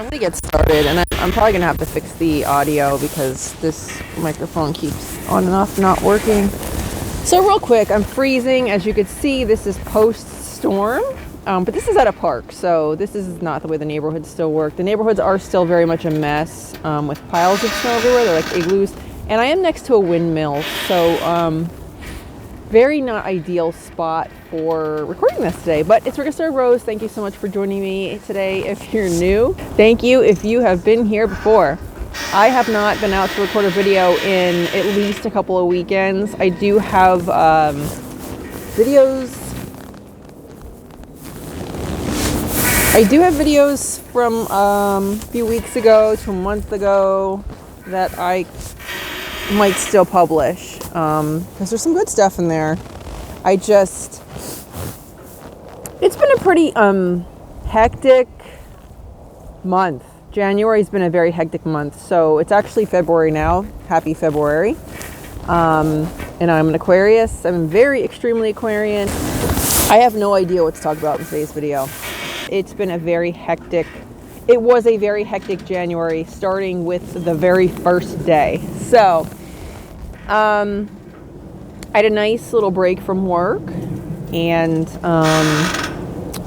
I'm gonna get started, and I'm probably gonna have to fix the audio because this microphone keeps on and off not working. So real quick, I'm freezing. As you can see, this is post-storm, but this is at a park, so this is not the way the neighborhoods still work. The neighborhoods are still very much a mess with piles of snow everywhere. They're like igloos, and I am next to a windmill, so very not ideal spot for recording this today, but it's Register Rose. Thank you so much for joining me today. If you're new, thank you if you have been here before. I have not been out to record a video in at least a couple of weekends. I do have videos. I do have videos from a few weeks ago to a month ago that I might still publish because there's some good stuff in there. It's been a pretty hectic month. January's been a very hectic month, so it's actually February now. Happy February. And I'm an Aquarius. I'm very extremely Aquarian. I have no idea what to talk about in today's video. It was a very hectic January, starting with the very first day. So I had a nice little break from work, and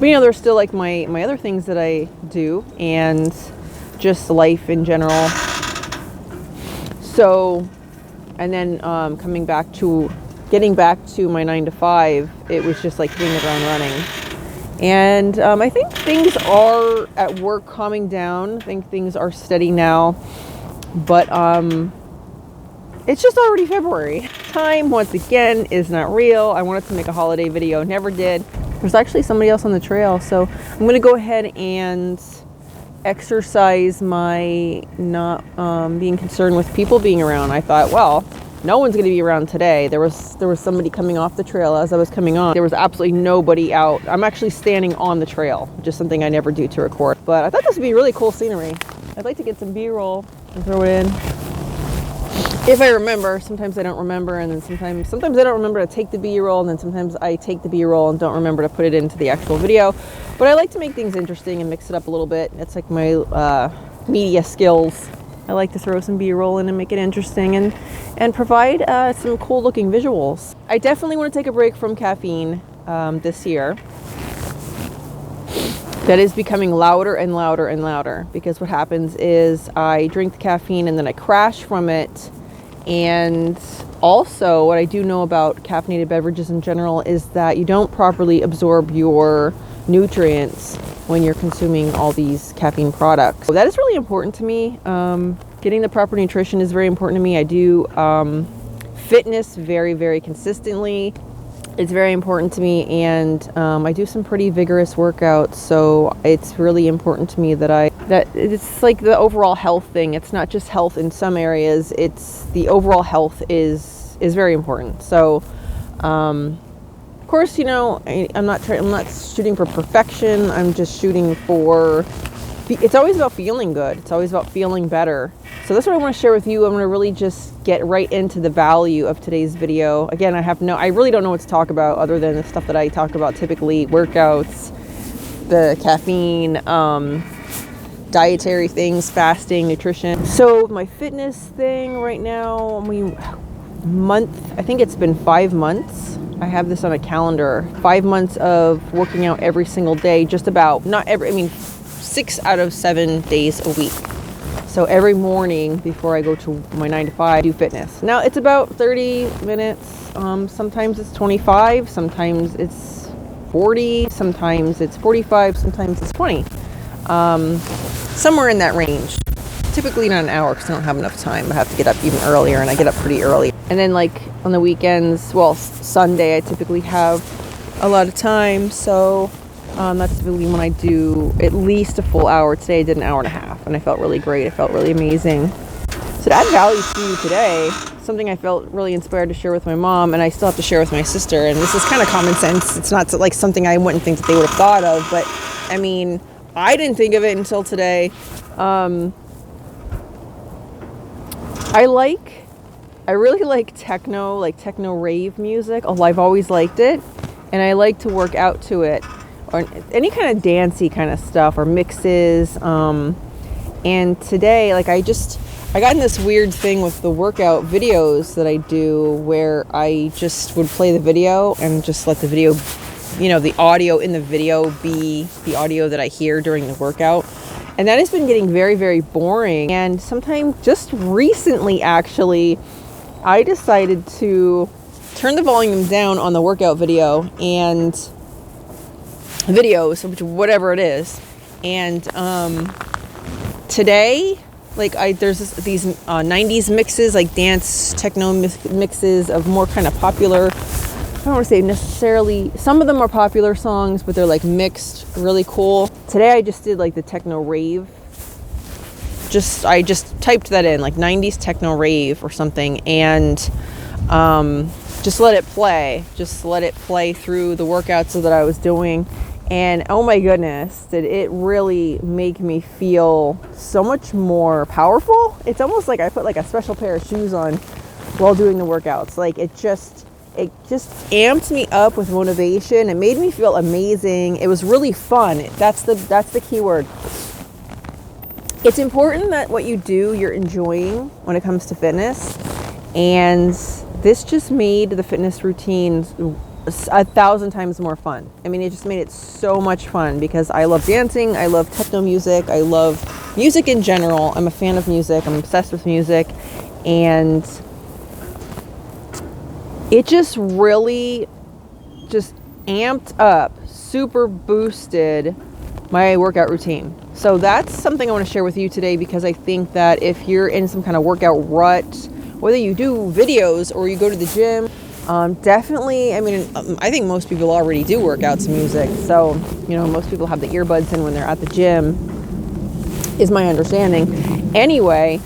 but there's still like my other things that I do and just life in general. So, and then getting back to my 9 to 5, it was just like hitting the ground running. And I think things are at work calming down. I think things are steady now, but it's just already February. Time, once again, is not real. I wanted to make a holiday video, never did. There's actually somebody else on the trail, so I'm going to go ahead and exercise my not being concerned with people being around. I thought, well, no one's going to be around today. There was somebody coming off the trail as I was coming on. There was absolutely nobody out. I'm actually standing on the trail, which is something I never do to record. But I thought this would be really cool scenery. I'd like to get some B-roll and throw it in. If I remember. Sometimes I don't remember, and then sometimes I don't remember to take the B-roll, and then sometimes I take the B-roll and don't remember to put it into the actual video. But I like to make things interesting and mix it up a little bit. It's like my media skills. I like to throw some B-roll in and make it interesting and provide some cool looking visuals. I definitely want to take a break from caffeine this year. That is becoming louder and louder and louder, because what happens is I drink the caffeine and then I crash from it. And also, what I do know about caffeinated beverages in general is that you don't properly absorb your nutrients when you're consuming all these caffeine products. So that is really important to me. Getting the proper nutrition is very important to me. I do fitness very, very consistently. It's very important to me, and I do some pretty vigorous workouts, so it's really important to me that it's like the overall health thing. It's not just health in some areas, it's the overall health is very important. So of course, I'm not shooting for perfection. I'm just shooting for, it's always about feeling good. It's always about feeling better. So that's what I want to share with you. I'm going to really just get right into the value of today's video. Again, I really don't know what to talk about other than the stuff that I talk about typically: workouts, the caffeine, dietary things, fasting, nutrition. So my fitness thing right now, I think it's been 5 months. I have this on a calendar. 5 months of working out every single day, 6 out of 7 days a week. So every morning before I go to my 9 to 5, I do fitness. Now it's about 30 minutes. Sometimes it's 25, sometimes it's 40, sometimes it's 45, sometimes it's 20. Somewhere in that range. Typically not an hour because I don't have enough time. I have to get up even earlier, and I get up pretty early. And then like on the weekends, Sunday, I typically have a lot of time. So that's typically when I do at least a full hour. Today I did an hour and a half, and I felt really great. I felt really amazing. So to add value to you today, something I felt really inspired to share with my mom, and I still have to share with my sister, and this is kind of common sense. It's not like something I wouldn't think that they would have thought of, but I mean, I didn't think of it until today. I really like techno rave music. I've always liked it, and I like to work out to it, or any kind of dancey kind of stuff, or mixes. And today, like I got in this weird thing with the workout videos that I do where I just would play the video and just let the video, the audio in the video be the audio that I hear during the workout. And that has been getting very, very boring. And sometime just recently, actually, I decided to turn the volume down on the workout video and videos, which whatever it is. And today, like there's these 90s mixes, like dance techno mixes of more kind of popular, I don't want to say necessarily, some of them are popular songs, but they're like mixed, really cool. Today I just did like the techno rave. I just typed that in, like 90s techno rave or something, and just let it play. Just let it play through the workouts that I was doing. And oh my goodness, did it really make me feel so much more powerful. It's almost like I put like a special pair of shoes on while doing the workouts. Like it just amped me up with motivation. It made me feel amazing. It was really fun. That's the key word. It's important that what you do, you're enjoying when it comes to fitness. And this just made the fitness routines 1,000 times more fun. I mean, it just made it so much fun because I love dancing. I love techno music. I love music in general. I'm a fan of music. I'm obsessed with music. And it just really just amped up, super boosted my workout routine. So that's something I want to share with you today, because I think that if you're in some kind of workout rut, whether you do videos or you go to the gym, definitely, I mean, I think most people already do workouts music. So, most people have the earbuds in when they're at the gym, is my understanding. Anyway,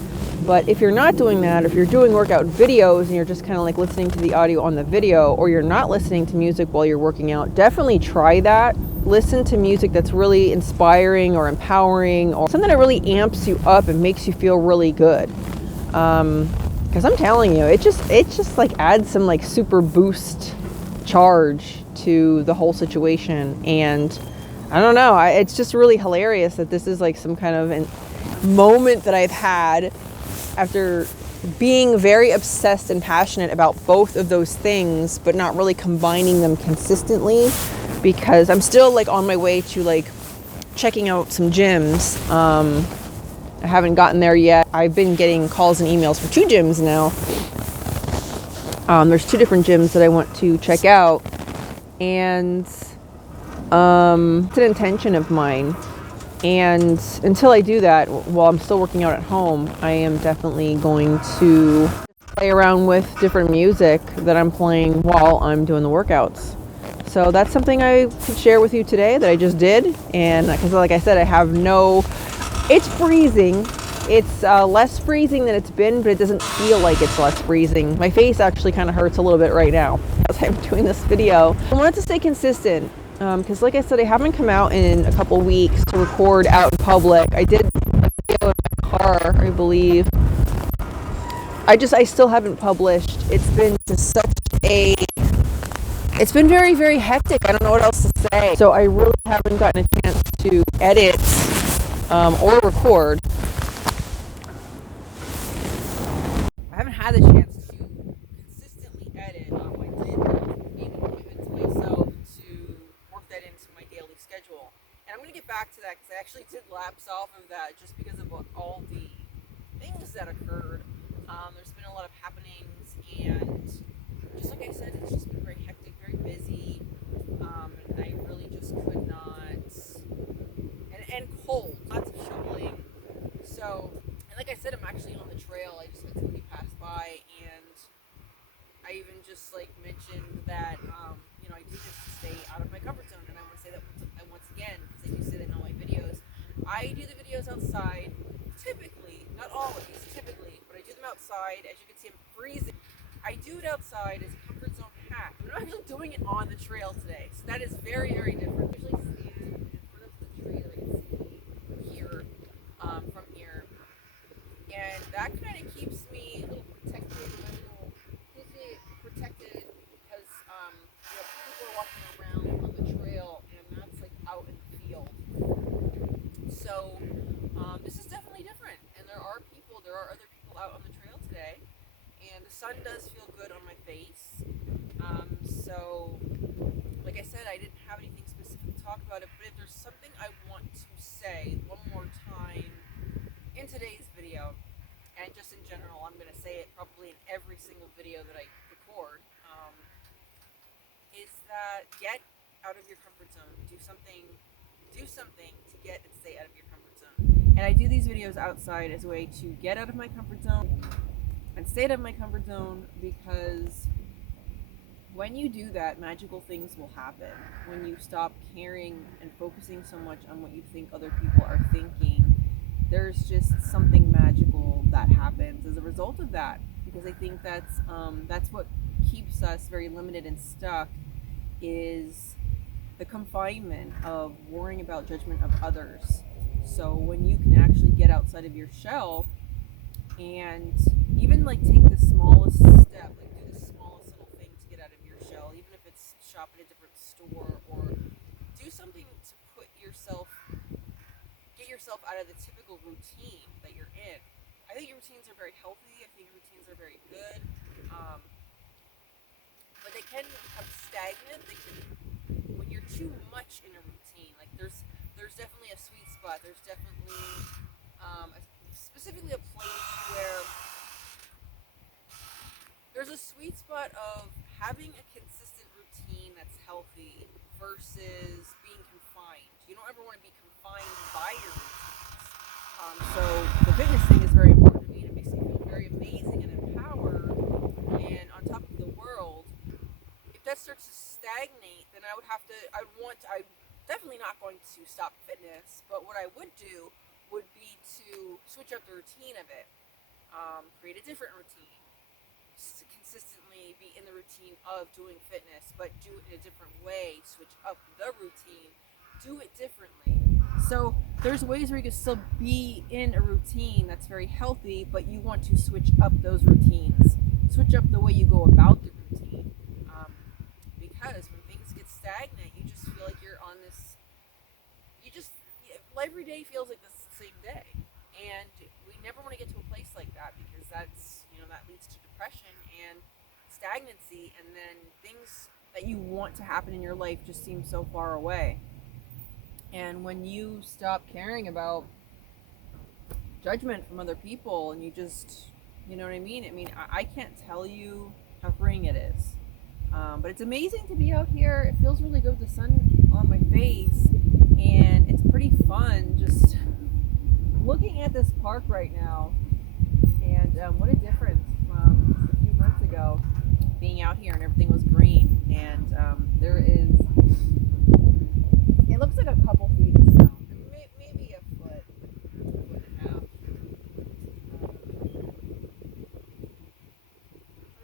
but if you're not doing that, if you're doing workout videos and you're just kind of like listening to the audio on the video, or you're not listening to music while you're working out, definitely try that. Listen to music that's really inspiring or empowering, or something that really amps you up and makes you feel really good. Because I'm telling you, it just like adds some like super boost charge to the whole situation. And I don't know, it's just really hilarious that this is like some kind of moment that I've had after being very obsessed and passionate about both of those things, but not really combining them consistently, because I'm still like on my way to like checking out some gyms. I haven't gotten there yet. I've been getting calls and emails for 2 gyms now. There's 2 different gyms that I want to check out, and it's an intention of mine. And until I do that, while I'm still working out at home, I am definitely going to play around with different music that I'm playing while I'm doing the workouts. So that's something I could share with you today that I just did. And because like I said, it's freezing. It's less freezing than it's been, but it doesn't feel like it's less freezing. My face actually kind of hurts a little bit right now as I'm doing this video. I wanted to stay consistent because like I said, I haven't come out in a couple weeks to record out in public. I did a video in my car, I believe. I still haven't published. It's been just it's been very, very hectic. I don't know what else to say. So I really haven't gotten a chance to edit or record. I haven't had the chance to consistently edit. I did make a commitment to myself to work that into my daily schedule. And I'm going to get back to that because I actually did lapse off of that just because of all the things that occurred. There's been a lot of happenings, and just like I said, it's just been very hectic, very busy, and I really just could not, and cold, lots of shoveling. So, and like I said, I'm actually on the trail. I just had somebody pass by, and I even just like mentioned that, I do this to stay out of my comfort zone, and I want to say that once again, because I do say that in all my videos. I do the videos outside, typically, not always, typically, but I do them outside. As you can see, I'm freezing. I do it outside as a comfort zone hack. I'm not actually doing it on the trail today, so that is very, very different. I usually stand in front of the tree that I can see here, from here, and that kind of keeps me a little protected, because people are walking around on the trail, and that's like out in the field. So This is definitely different, and there are other people out on the trail today, and the sun does feel good on my face. So, like I said, I didn't have anything specific to talk about it, but if there's something I want to say one more time in today's video, and just in general, I'm going to say it probably in every single video that I record, is that get out of your comfort zone. Do something to get and stay out of your comfort zone. And I do these videos outside as a way to get out of my comfort zone and stay out of my comfort zone, because when you do that, magical things will happen. When you stop caring and focusing so much on what you think other people are thinking, there's just something magical that happens as a result of that. Because I think that's what keeps us very limited and stuck, is the confinement of worrying about judgment of others. So when you can actually get outside of your shell and even like take the smallest step, like do the smallest little thing to get out of your shell, even if it's shop at a different store or do something to get yourself out of the typical routine that you're in. I think your routines are very healthy. I think your routines are very good. But they can become stagnant. They can, when you're too much in a routine, like there's definitely a sweet spot. There's definitely specifically a place where there's a sweet spot of having a consistent routine that's healthy versus being confined. You don't ever want to be confined by your routines. So the fitness thing is very important to me, and it makes me feel very amazing and empowered and on top of the world. If that starts to stagnate, then I'm definitely not going to stop fitness, but what I would do would be to switch up the routine a bit, create a different routine, just to consistently be in the routine of doing fitness, but do it in a different way, switch up the routine, do it differently. So there's ways where you can still be in a routine that's very healthy, but you want to switch up those routines, switch up the way you go about the routine. Because when things get stagnant, you just feel like you're on this, every day feels like the same day. And we never want to get to a place like that, because that leads to depression and stagnancy, and then things that you want to happen in your life just seem so far away. And when you stop caring about judgment from other people and you just, you know what I mean? I can't tell you how freeing it is. But it's amazing to be out here. It feels really good with the sun on my face, and it's pretty fun just looking at this park right now. And what a difference from just a few months ago, being out here and everything was green. And it looks like a couple feet of snow, maybe a foot and a half.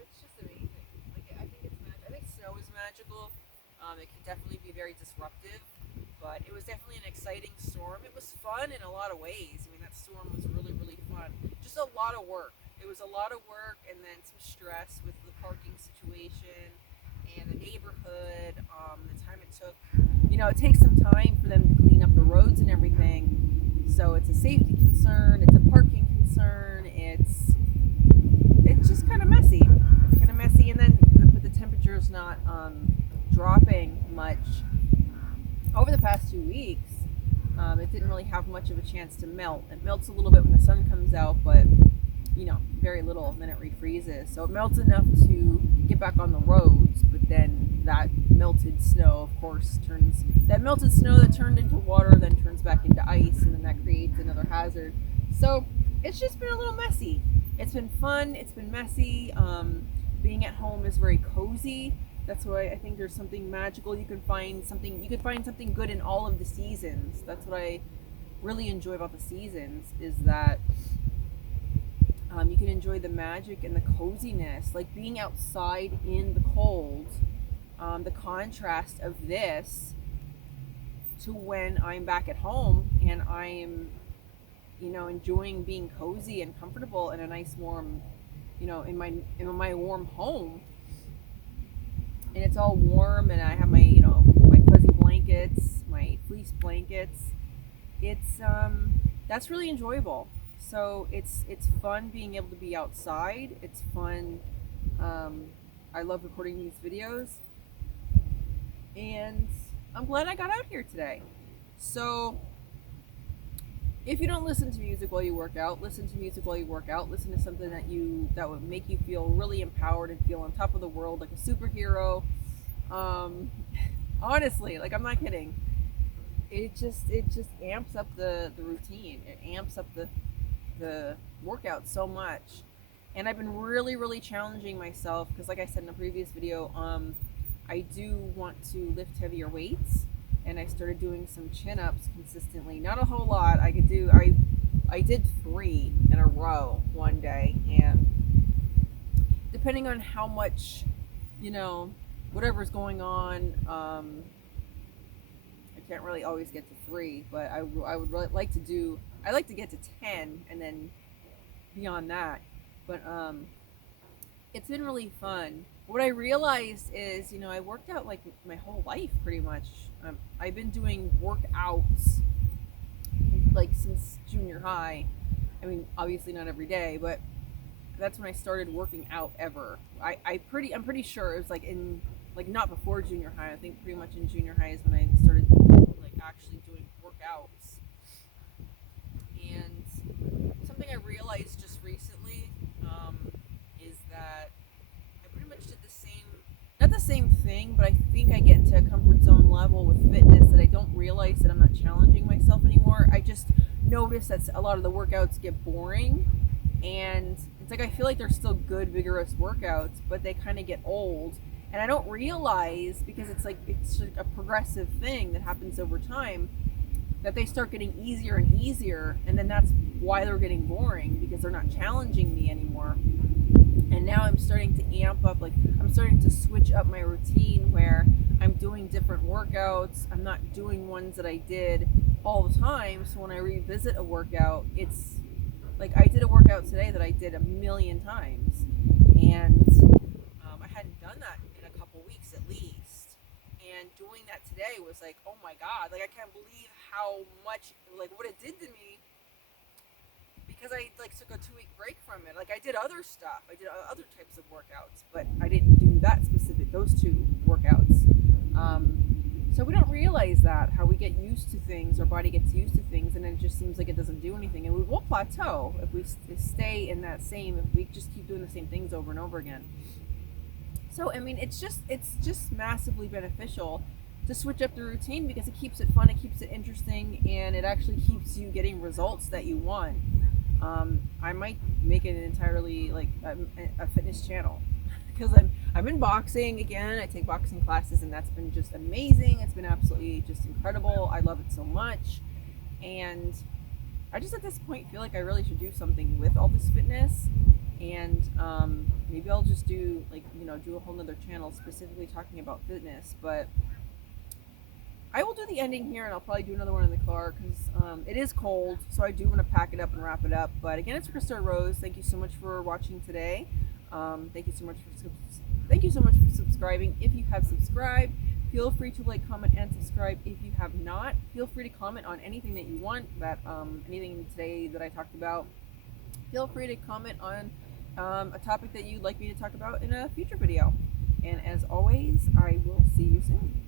It's just amazing. Like, I think it's magic. I think snow is magical. It can definitely be very disruptive, but it was definitely an exciting storm. It was fun in a lot of ways. That storm was really, really fun. Just a lot of work. It was a lot of work, and then some stress with the parking situation and the neighborhood. The time it took. It takes some time for them to clean up the roads and everything. So it's a safety concern. It's a parking concern. It's just kind of messy. It's kind of messy, and then the temperature's not dropping much over the past 2 weeks. It didn't really have much of a chance to melt. It melts a little bit when the sun comes out, but very little, and then it refreezes. So it melts enough to get back on the roads, but then that melted snow, of course, that turned into water, then turns back into ice, and then that creates another hazard. So it's just been a little messy. It's been fun. It's been messy. Being at home is very cozy. That's why I think there's something magical. You could find something good in all of the seasons. That's what I really enjoy about the seasons, is that you can enjoy the magic and the coziness, like being outside in the cold. The contrast of this to when I'm back at home and I'm, enjoying being cozy and comfortable in a nice warm, in my warm home. And it's all warm, and I have my fuzzy blankets, my fleece blankets. It's that's really enjoyable. So it's fun being able to be outside. It's fun. Um, I love recording these videos, and I'm glad I got out here today. So if you don't listen to music while you work out, listen to music while you work out. Listen to something that would make you feel really empowered and feel on top of the world like a superhero. Um, Honestly, like I'm not kidding. It just amps up the routine. It amps up the workout so much. And I've been really challenging myself because, like I said in a previous video, I do want to lift heavier weights, and I started doing some chin ups consistently. Not a whole lot. I did 3 in a row one day, and depending on how much, you know, whatever's going on, I can't really always get to 3, but I would really like to do. I like to get to 10, and then beyond that. But it's been really fun. What I realized is, I worked out like my whole life pretty much. I've been doing workouts like since junior high. I mean, obviously not every day, but that's when I started working out ever. I'm pretty sure it was like in like not before junior high. I think pretty much in junior high is when I started like actually doing workouts. And something I realized just recently is that I pretty much did the same, not the same thing, but I think I get into a comfort zone level with fitness that I don't realize that I'm not challenging myself anymore. I just notice that a lot of the workouts get boring, and it's like I feel like they're still good, vigorous workouts, but they kind of get old. And I don't realize, because it's like a progressive thing that happens over time, that they start getting easier and easier, and then that's why they're getting boring, because they're not challenging me anymore. And now I'm starting to amp up, like I'm starting to switch up my routine where I'm doing different workouts. I'm not doing ones that I did all the time. So when I revisit a workout, it's like I did a workout today that I did a million times, and I hadn't done that in a couple weeks at least. And doing that today was like, oh my god, like I can't believe how much, like what it did to me, because I like took a 2 week break from it. Like I did other stuff, I did other types of workouts, but I didn't do those 2 workouts. So we don't realize that, how we get used to things, our body gets used to things, and it just seems like it doesn't do anything, and we will plateau if we stay in that same, if we just keep doing the same things over and over again. So I mean, it's just massively beneficial to switch up the routine, because it keeps it fun, it keeps it interesting, and it actually keeps you getting results that you want. I might make it an entirely like a fitness channel because I'm in boxing again. I take boxing classes, and that's been just amazing. It's been absolutely just incredible. I love it so much, and I just at this point feel like I really should do something with all this fitness, and maybe I'll just do like do a whole nother channel specifically talking about fitness. But I will do the ending here, and I'll probably do another one in the car because it is cold, so I do want to pack it up and wrap it up. But again, it's Krista Rose. Thank you so much for watching today. Thank you so much for subscribing. If you have subscribed, feel free to like, comment, and subscribe. If you have not, feel free to comment on anything that you want. Anything today that I talked about. Feel free to comment on a topic that you'd like me to talk about in a future video. And as always, I will see you soon.